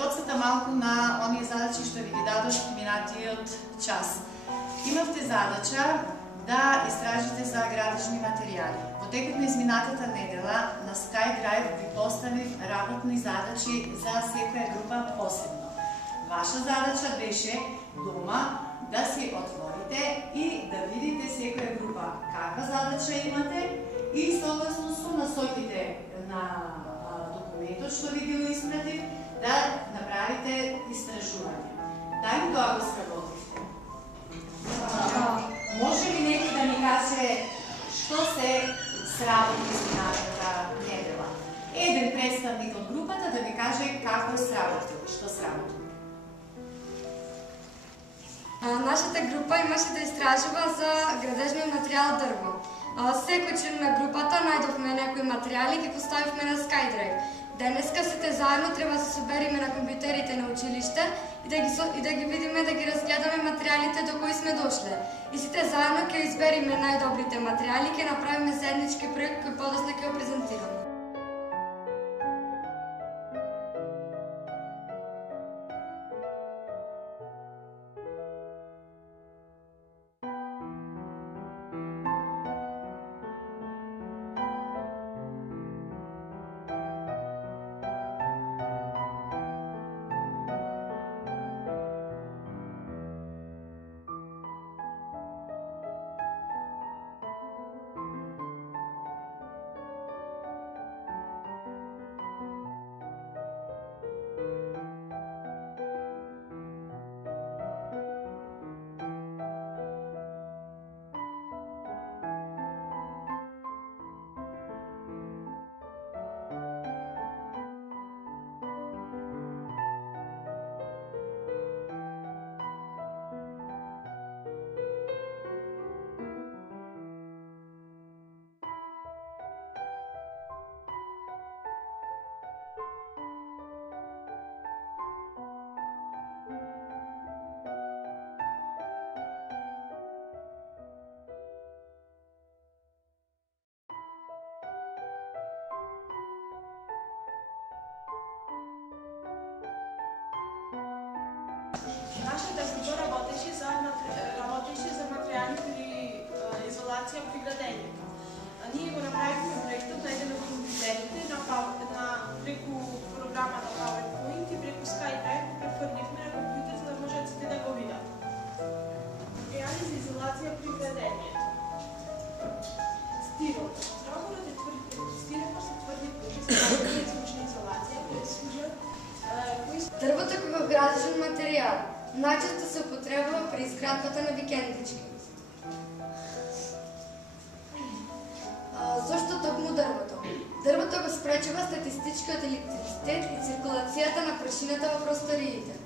подсета малку на оние задачи што ви ги дадов минатиот час. Имавте задача да истражите за градежни материјали. Во текот на изминатата недела на SkyDrive ви поставив работни задачи за секоја група посебно. Ваша задача беше дома да си отворите и да видите секоја група каква задача имате и согласно со насоките на документот што ви го испратив да направите истражување. Дали тоа го сработивте? Може ли некој да ми каже што се сработи изминатата недела? Еден представник од групата да ми каже како сработи, што сработи. Нашата група имаше да истражува за градежниот материјал дрво. Секој член на групата најдовме некои материјали и ги поставивме на SkyDrive. Денеска сите заедно треба да се собериме на компјутерите на училиште и да ги видиме, да ги разгледаме материјалите до кои сме дошле. И сите заедно ќе избериме најдобрите материјали и ќе направиме заеднички проект кој подоцна ќе го презентираме. Нашата група работеше за материјали при изолација при градењето. Ние го направивме проектот на еден од компјутерите преку програма на PowerPoint и преку SkyDrive го префрливме на компјутер за да можат сите да го видат. Материјали за изолација при градењето. Стирол. Стропорот е тврд. Стиропор се тврди куби за звучна изолација кои служат дрвото како градежен материјал најчесто се употребува при изградбата на викендички. Зошто токму дрвото? Дрвото го спречува статистичкиот електрицитет и циркулацијата на прашината во просториите.